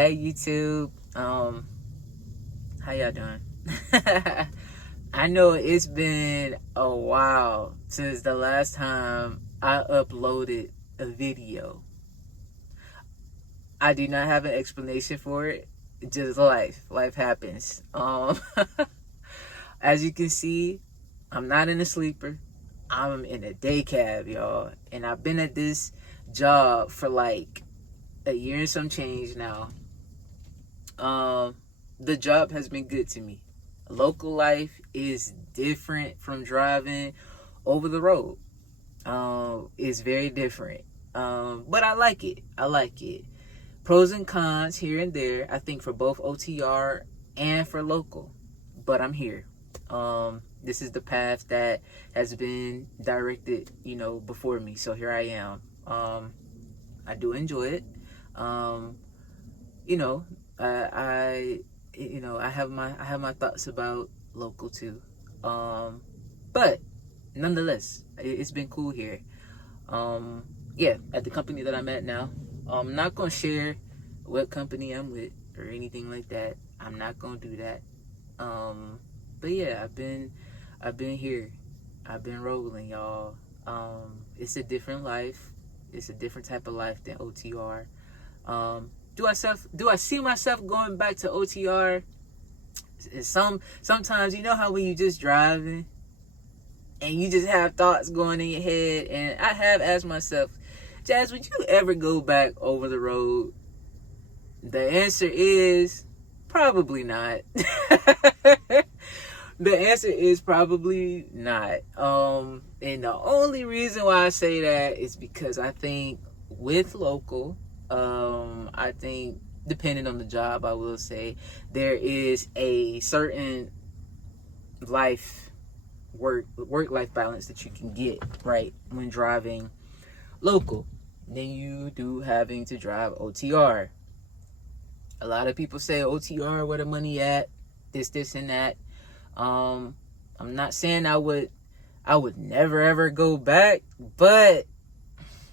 Hey YouTube, how y'all doing? I know it's been a while since the last time I uploaded a video. I do not have an explanation for it. Just life happens. As you can see, I'm not in a sleeper. I'm in a day cab, y'all, and I've been at this job for like a year and some change now. Um, the job has been good to me. Local life is different from driving over the road. It's very different. But I like it. I like it. Pros and cons here and there, I think, for both OTR and for local. But I'm here. This is the path that has been directed, before me. So here I am. I do enjoy it. Um, you know, I I have my thoughts about local too. But nonetheless, it's been cool here. Yeah, at the company that I'm at now. I'm not gonna share what company I'm with or anything like that. I'm not gonna do that. But yeah, I've been here. I've been rolling, y'all. It's a different life. It's a different type of life than OTR. Do I see myself going back to OTR? Sometimes you know how when you just driving and you just have thoughts going in your head, and I have asked myself, Jazz, would you ever go back over the road? The answer is probably not. The answer is probably not. And the only reason why I say that is because I think with local, I think depending on the job, I will say there is a certain life work life balance that you can get right when driving local than you do having to drive OTR. A lot of people say OTR, where the money at, this and that. I'm not saying I would never ever go back, but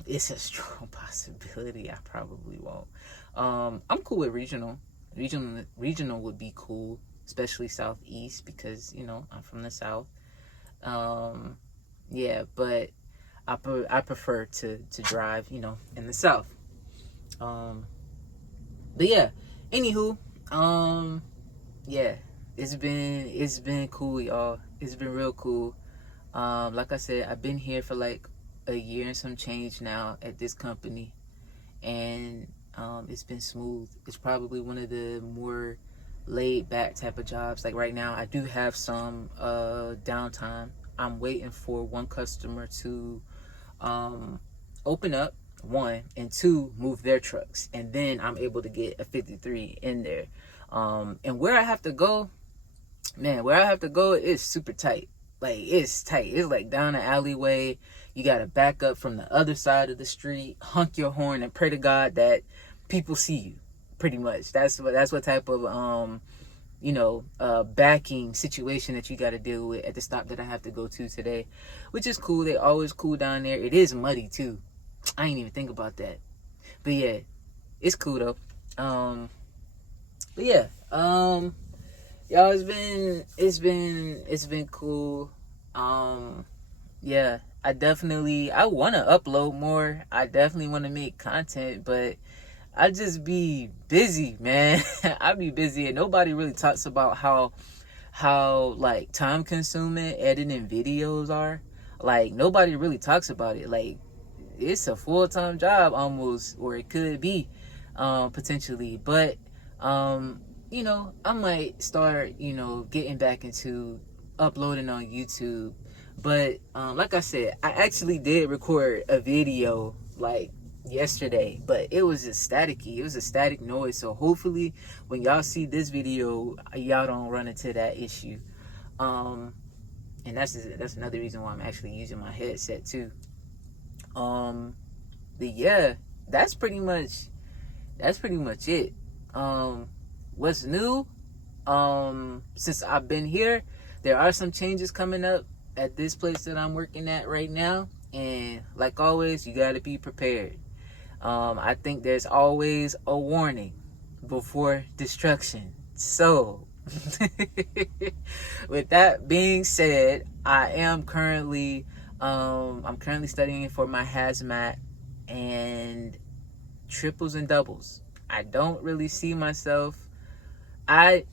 it's a strong possibility I probably won't. I'm cool with regional. Regional would be cool, especially southeast, because I'm from the south. Yeah, but I prefer to drive, in the south. But yeah, anywho, yeah, it's been cool, y'all. It's been real cool. Like I said, I've been here for like a year and some change now at this company, and it's been smooth. It's probably one of the more laid back type of jobs. Like right now, I do have some downtime. I'm waiting for one customer to open up, one, and two, move their trucks, and then I'm able to get a 53 in there. And where I have to go, man, where I have to go is super tight. Like, it's tight. It's like down an alleyway. You gotta back up from the other side of the street, honk your horn, and pray to God that people see you. Pretty much. That's what type of backing situation that you got to deal with at the stop that I have to go to today, which is cool. They always cool down there. It is muddy too. I ain't even think about that, but yeah, it's cool though. But yeah, y'all, it's been cool. Yeah, I want to upload more. I definitely want to make content, but I just be busy, man. I be busy, and nobody really talks about how like time consuming editing videos are. Like, nobody really talks about it. Like, it's a full-time job almost, or it could be, potentially. But I might start, getting back into uploading on YouTube. But like I said, I actually did record a video like yesterday, but it was just staticky. It was a static noise. So hopefully when y'all see this video, y'all don't run into that issue. And that's another reason why I'm actually using my headset too. But yeah, that's pretty much it. What's new? Since I've been here, there are some changes coming up at this place that I'm working at right now, and like always, you got to be prepared. I think there's always a warning before destruction. So, with that being said, I'm currently studying for my hazmat and triples and doubles. I don't really see myself. I'll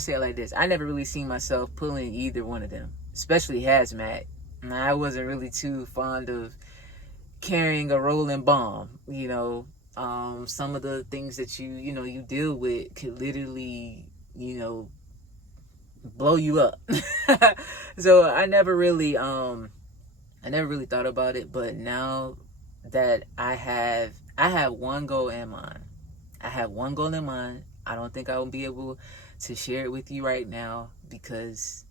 say it like this. I never really seen myself pulling either one of them, especially hazmat. I wasn't really too fond of carrying a rolling bomb. Some of the things that you deal with could literally, blow you up. So I never really thought about it, but now that I have one goal in mind. I don't think I will be able to share it with you right now because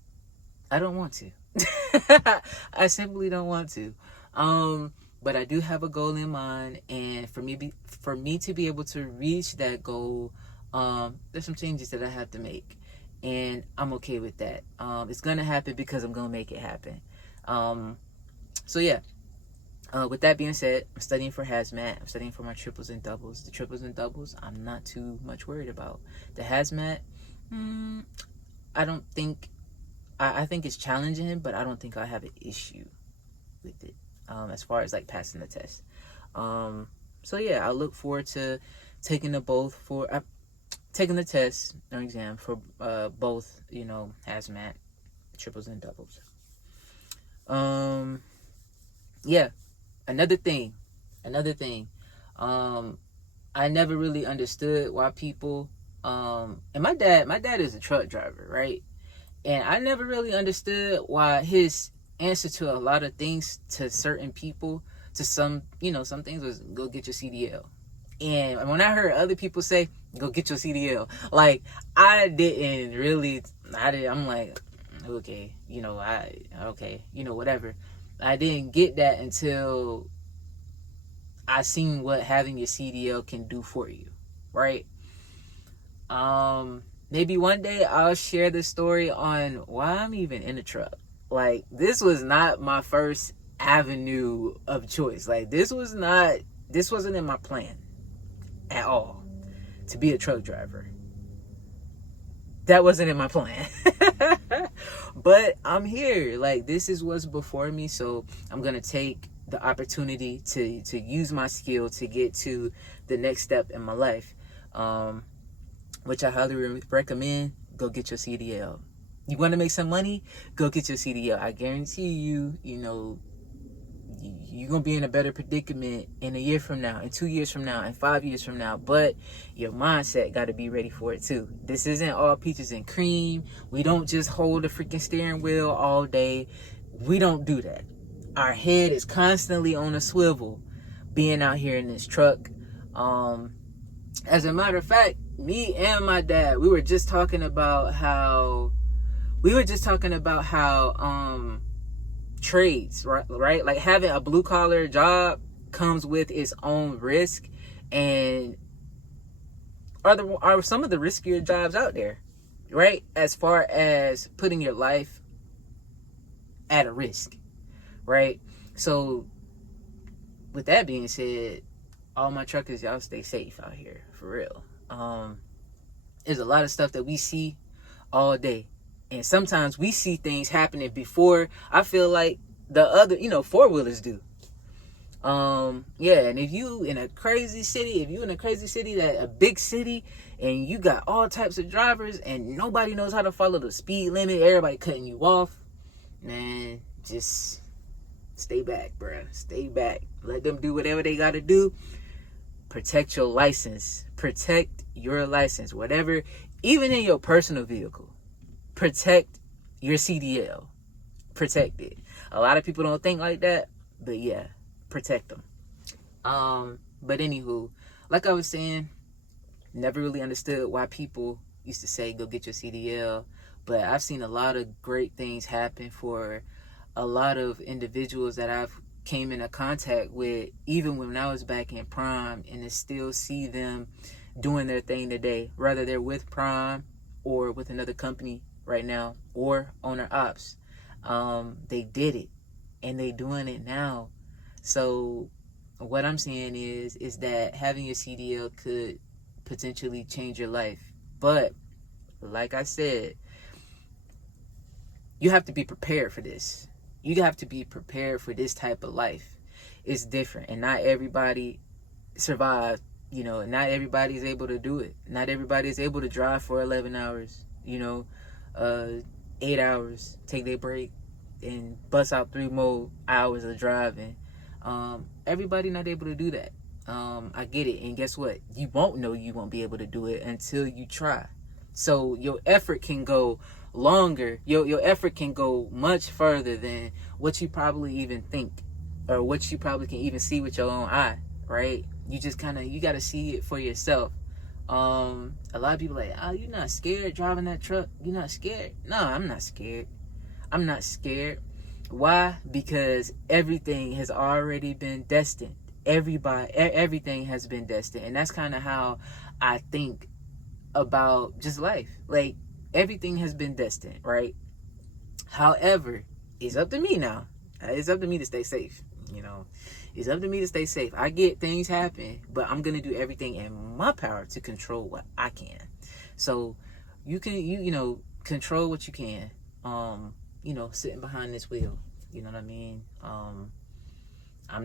I don't want to. I simply don't want to. But I do have a goal in mind, and for me to be able to reach that goal, there's some changes that I have to make, and I'm okay with that. It's gonna happen because I'm gonna make it happen. So yeah. With that being said, I'm studying for hazmat. I'm studying for my triples and doubles. The triples and doubles, I'm not too much worried about. The hazmat, I don't think. I think it's challenging, but I don't think I have an issue with it. As far as like passing the test. So yeah, I look forward to taking the test or exam for both, hazmat, triples and doubles. Yeah. Another thing. I never really understood why people and my dad is a truck driver, right? And I never really understood why his answer to a lot of things to certain people, to some things was go get your CDL. And when I heard other people say go get your CDL, like I'm like, okay, whatever. I didn't get that until I seen what having your CDL can do for you, right? Maybe one day I'll share the story on why I'm even in a truck. Like, this was not my first avenue of choice. Like, this wasn't in my plan at all to be a truck driver. That wasn't in my plan. But I'm here. Like, this is what's before me, so I'm gonna take the opportunity to use my skill to get to the next step in my life, which I highly recommend. Go get your CDL. You want to make some money? Go get your CDL. I guarantee you, you're going to be in a better predicament in a year from now, in 2 years from now, and 5 years from now. But your mindset got to be ready for it too. This isn't all peaches and cream. We don't just hold the freaking steering wheel all day. We don't do that. Our head is constantly on a swivel being out here in this truck. As a matter of fact, me and my dad, we were just talking about how trades, right? Like, having a blue collar job comes with its own risk, and are some of the riskier jobs out there, right? As far as putting your life at a risk, right? So with that being said, all my truckers, y'all stay safe out here, for real. There's a lot of stuff that we see all day, and sometimes we see things happening before I feel like the other, four-wheelers do. And if you in a crazy city, that a big city, and you got all types of drivers and nobody knows how to follow the speed limit, everybody cutting you off, man, just stay back, bruh. Stay back. Let them do whatever they gotta do. Protect your license. Protect your license. Whatever, even in your personal vehicle, protect your CDL. Protect it. A lot of people don't think like that, but yeah, protect them. But anywho, like I was saying, never really understood why people used to say go get your CDL, but I've seen a lot of great things happen for a lot of individuals that I've came into contact with, even when I was back in Prime, and to still see them doing their thing today, whether they're with Prime or with another company right now or owner ops. They did it, and they doing it now. So what I'm saying is that having your CDL could potentially change your life. But like I said, you have to be prepared for this. You have to be prepared for this type of life. It's different, and not everybody survives. Not everybody is able to do it. Not everybody is able to drive for 11 hours. 8 hours, take their break, and bust out 3 more hours of driving. Everybody not able to do that. I get it, and guess what? You won't know you won't be able to do it until you try. So your effort can go longer. Your effort can go much further than what you probably even think, or what you probably can even see with your own eye, right? You just you got to see it for yourself. A lot of people are like, oh, you're not scared driving that truck? You're not scared? No, I'm not scared. I'm not scared. Why? Because everything has already been destined. Everything has been destined. And that's kind of how I think about just life. Like, everything has been destined, right? However, it's up to me now. It's up to me to stay safe. It's up to me to stay safe. I get things happen, but I'm gonna do everything in my power to control what I can. So you can control what you can. Sitting behind this wheel. You know what I mean? I'm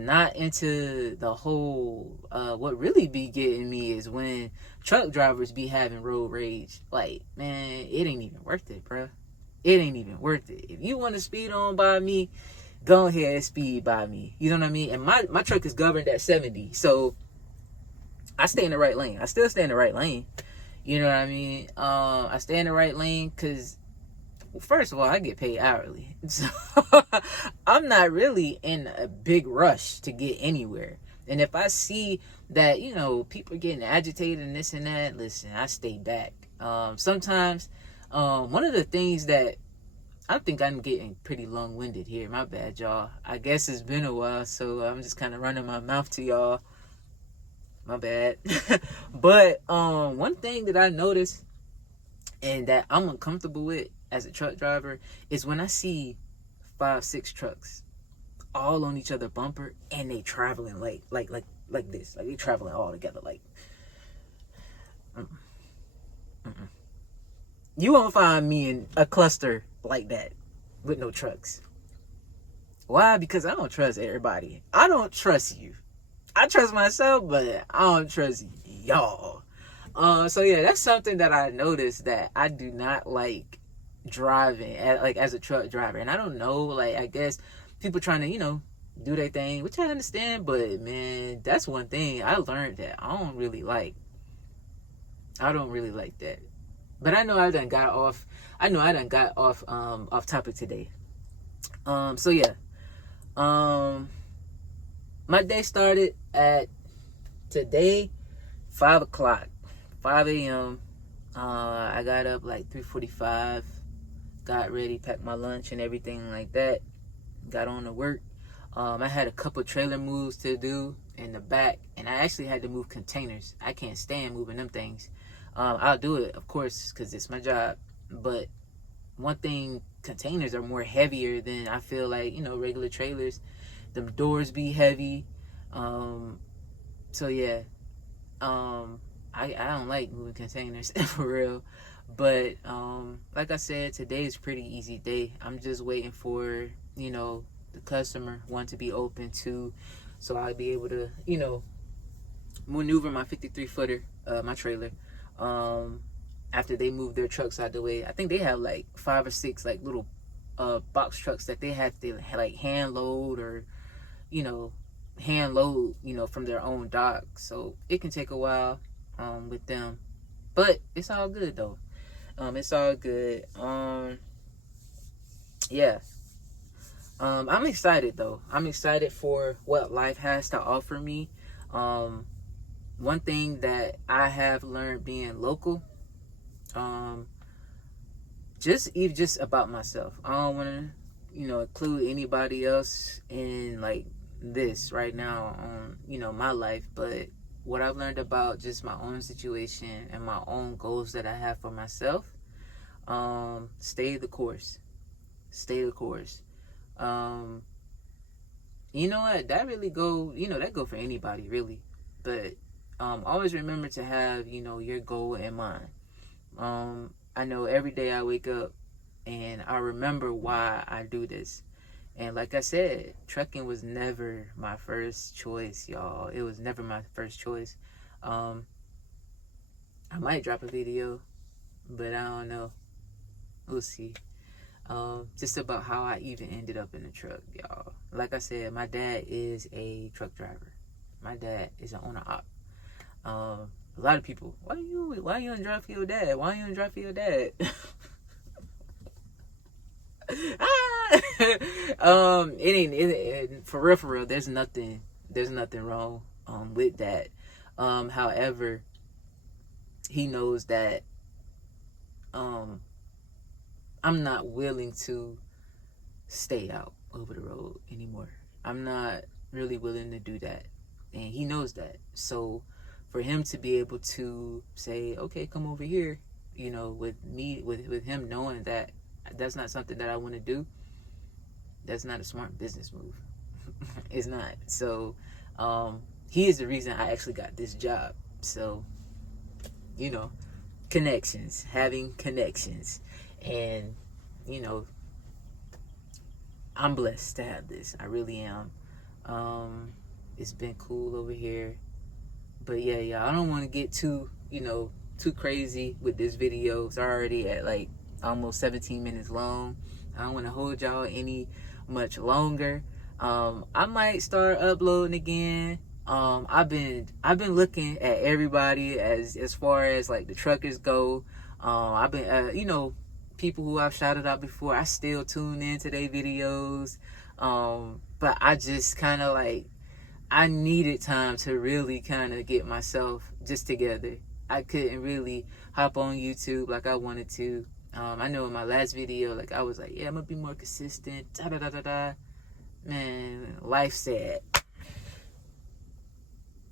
not into the whole, what really be getting me is when truck drivers be having road rage. Like, man, it ain't even worth it, bro. It ain't even worth it. If you want to speed on by me, go ahead and speed by me. You know what I mean? And my truck is governed at 70. So I stay in the right lane. I still stay in the right lane. You know what I mean? I stay in the right lane because, first of all, I get paid hourly. So I'm not really in a big rush to get anywhere. And if I see that, people are getting agitated and this and that, listen, I stay back. Sometimes, one of the things that I think I'm getting pretty long-winded here. My bad, y'all. I guess it's been a while, so I'm just kind of running my mouth to y'all. My bad. But one thing that I noticed and that I'm uncomfortable with as a truck driver is when I see 5-6 trucks all on each other bumper and they traveling like this. Like, they traveling all together. Like, you won't find me in a cluster like that with no trucks. Why? Because I don't trust everybody. I don't trust you. I trust myself, but I don't trust y'all. So yeah, that's something that I noticed, that I do not like driving as a truck driver. And I don't know, I guess people trying to, do their thing, which I understand, but man, that's one thing I learned that I don't really like. I don't really like that. But I know I done got off off topic today. So yeah. My day started at today 5 o'clock, 5 a.m. I got up like 3:45, got ready, packed my lunch and everything like that, got on to work. I had a couple trailer moves to do in the back, and I actually had to move containers. I can't stand moving them things. I'll do it, of course, because it's my job. But one thing, containers are more heavier than, I feel like, regular trailers. The doors be heavy. So yeah. I don't like moving containers for real. But like I said, today is a pretty easy day. I'm just waiting for, the customer to be open too, so I'll be able to, maneuver my 53-footer, my trailer. After they move their trucks out the way. I think they have like 5 or 6 like little box trucks that they have to like hand load or from their own dock. So it can take a while with them, but it's all good though. It's all good. Yeah. I'm excited though. I'm excited for what life has to offer me. One thing that I have learned being local, just about myself. I don't want to, include anybody else in like this right now on, my life. But what I've learned about just my own situation and my own goals that I have for myself, stay the course. Stay the course. You know what? That really go, that go for anybody really. But always remember to have, you know, your goal in mind. I know every day I wake up and I remember why I do this. And like I said, trucking was never my first choice, y'all. It was never my first choice. I might drop a video, but I don't know. We'll see. Just about how I even ended up in the truck, y'all. Like I said, my dad is a truck driver. My dad is an owner-op. A lot of people, why you don't drive for your dad? Why you don't drive for your dad? It ain't for real. There's nothing wrong with that. However, he knows that I'm not willing to stay out over the road anymore. I'm not really willing to do that, and he knows that. So for him to be able to say, okay, come over here, you know, with him knowing that that's not something that I want to do, that's not a smart business move. It's not. So he is the reason I actually got this job. So, you know, having connections, and, you know, I'm blessed to have this. I really am. It's been cool over here. But yeah, y'all, I don't want to get too crazy with this video. It's already at like almost 17 minutes long. I don't want to hold y'all any much longer. I might start uploading again. I've been looking at everybody as far as like the truckers go. I've been people who I've shouted out before, I still tune into their videos. But I just kind of like, I needed time to really kind of get myself just together. I couldn't really hop on YouTube like I wanted to. I know in my last video, like I was like, yeah, I'm gonna be more consistent. Man, life sad.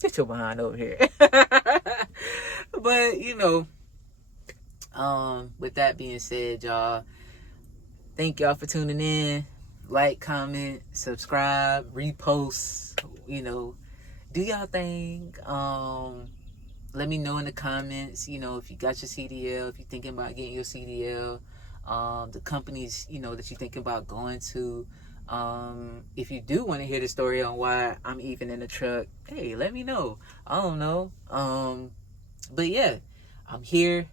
Get your behind over here. But with that being said, y'all, thank y'all for tuning in. Like, comment, subscribe, repost. Do y'all thing. Let me know in the comments, if you got your CDL, if you're thinking about getting your CDL, the companies, that you're thinking about going to. If you do want to hear the story on why I'm even in the truck, hey, let me know. I don't know. But yeah, I'm here.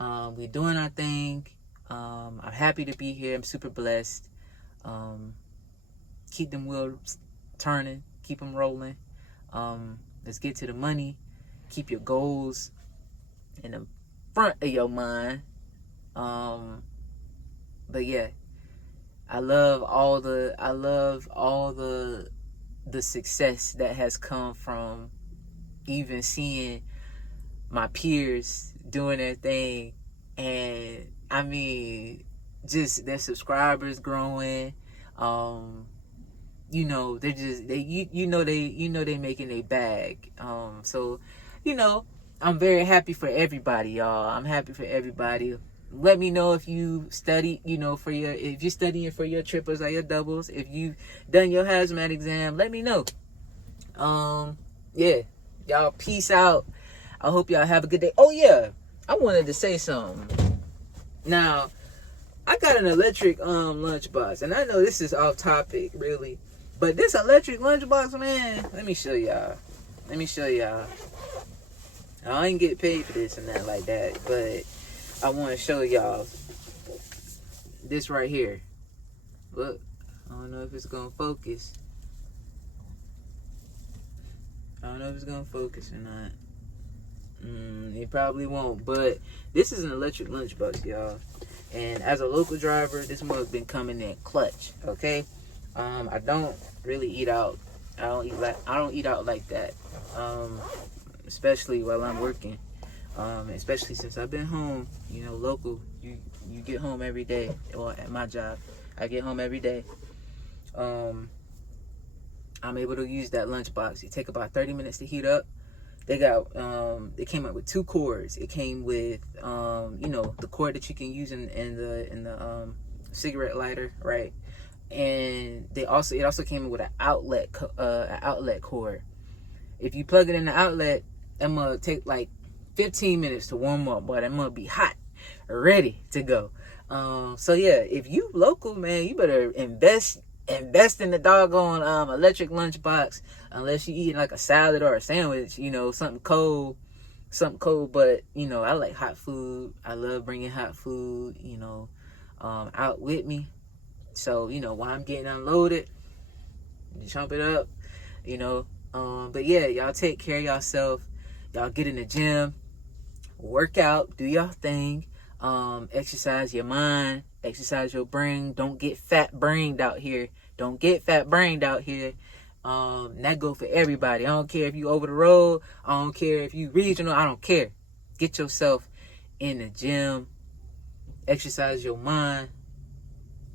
We're doing our thing. I'm happy to be here. I'm super blessed. Keep them wheels turning. Keep them rolling. Let's get to the money. Keep your goals in the front of your mind. But yeah, I love all the success that has come from even seeing my peers doing their thing, and I mean, just their subscribers growing. They're just they making a bag. So I'm very happy for everybody, y'all. I'm happy for everybody. Let me know if you study, if you're studying for your triples or your doubles. If you've done your hazmat exam, let me know. Yeah, y'all, peace out. I hope y'all have a good day. Oh yeah, I wanted to say something. Now, I got an electric lunchbox, and I know this is off topic, really, but this electric lunchbox, man, let me show y'all. I ain't get paid for this and that like that, but I want to show y'all this right here. Look, I don't know if it's gonna focus. or not. It probably won't, but this is an electric lunchbox, y'all. And as a local driver, this mug been coming in clutch. Okay, I don't really eat out. I don't eat out like that. Especially while I'm working. Especially since I've been home, local. You get home every day. Well, at my job, I get home every day. I'm able to use that lunchbox. It take about 30 minutes to heat up. They came up with 2 cords. It came with, the cord that you can use in the cigarette lighter, right? And it also came with an outlet cord. If you plug it in the outlet, That mug take like 15 minutes to warm up, but that mug be hot, ready to go. So yeah, if you local, man, you better invest in the doggone electric lunchbox, unless you eating like a salad or a sandwich, you know, something cold. But you know, I like hot food. I love bringing hot food, you know, out with me. So you know, while I'm getting unloaded, chump it up, you know. But yeah, y'all take care of yourself. Y'all get in the gym, work out, do your thing. Exercise your mind, exercise your brain. Don't get fat brained out here. That go for everybody. I don't care if you over the road. I don't care if you regional. I don't care. Get yourself in the gym. Exercise your mind.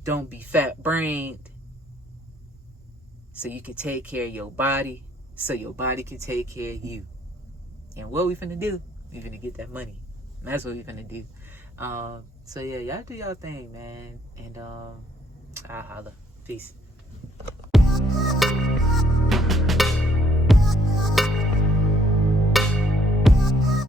Don't be fat brained. So you can take care of your body. So your body can take care of you. And what we finna do? We finna get that money. That's what we finna do. So yeah, y'all do y'all thing, man. And I'll holla. Peace.